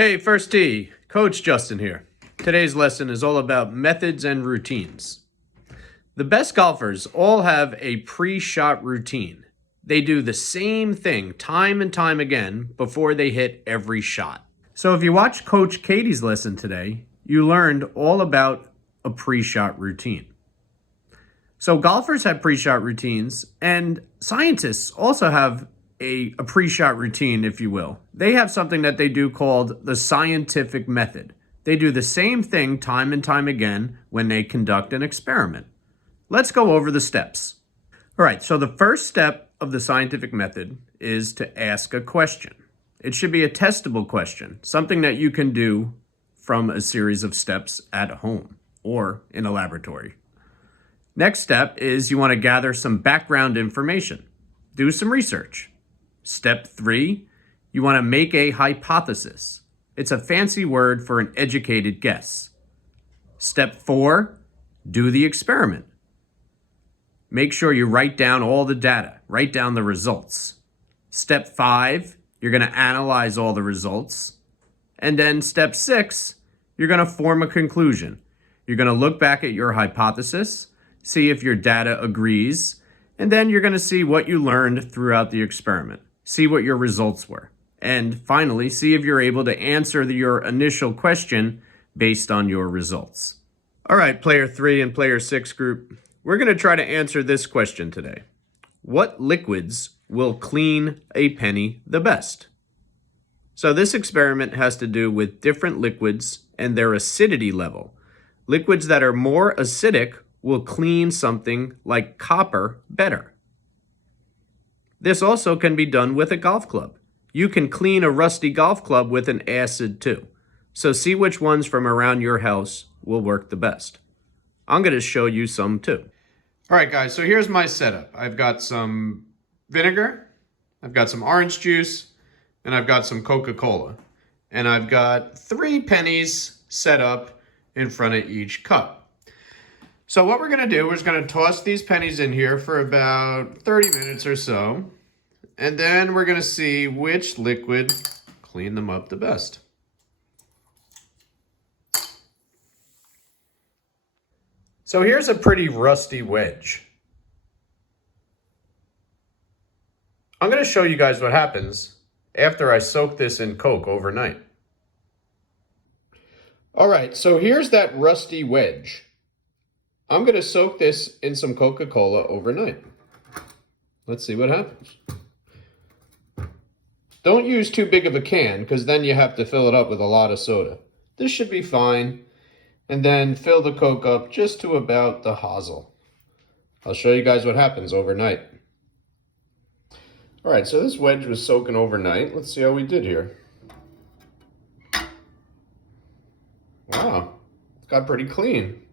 Hey, First Tee, Coach Justin here. Today's lesson is all about methods and routines. The best golfers all have a pre-shot routine. They do the same thing time and time again before they hit every shot. So if you watched Coach Katie's lesson today, you learned all about a pre-shot routine. So golfers have pre-shot routines, and scientists also have a pre-shot routine, if you will. They have something that they do called the scientific method. They do the same thing time and time again when they conduct an experiment. Let's go over the steps. All right, so the first step of the scientific method is to ask a question. It should be a testable question, something that you can do from a series of steps at home or in a laboratory. Next step is you want to gather some background information. Do some research. Step 3, you want to make a hypothesis. It's a fancy word for an educated guess. Step 4, do the experiment. Make sure you write down all the data, write down the results. Step 5, you're going to analyze all the results. And then step 6, you're going to form a conclusion. You're going to look back at your hypothesis, see if your data agrees, and then you're going to see what you learned throughout the experiment. See what your results were. And finally, see if you're able to answer your initial question based on your results. All right, player 3 and player 6 group, we're going to try to answer this question today. What liquids will clean a penny the best? So this experiment has to do with different liquids and their acidity level. Liquids that are more acidic will clean something like copper better. This also can be done with a golf club. You can clean a rusty golf club with an acid too. So see which ones from around your house will work the best. I'm going to show you some too. All right, guys, so here's my setup. I've got some vinegar, I've got some orange juice, and I've got some Coca-Cola. And I've got 3 pennies set up in front of each cup. So what we're going to do, we're just going to toss these pennies in here for about 30 minutes or so. And then we're going to see which liquid clean them up the best. So here's a pretty rusty wedge. I'm going to show you guys what happens after I soak this in Coke overnight. All right, so here's that rusty wedge. I'm going to soak this in some Coca-Cola overnight. Let's see what happens. Don't use too big of a can because then you have to fill it up with a lot of soda. This should be fine. And then fill the Coke up just to about the hosel. I'll show you guys what happens overnight. All right, so this wedge was soaking overnight. Let's see how we did here. Wow, it's got pretty clean.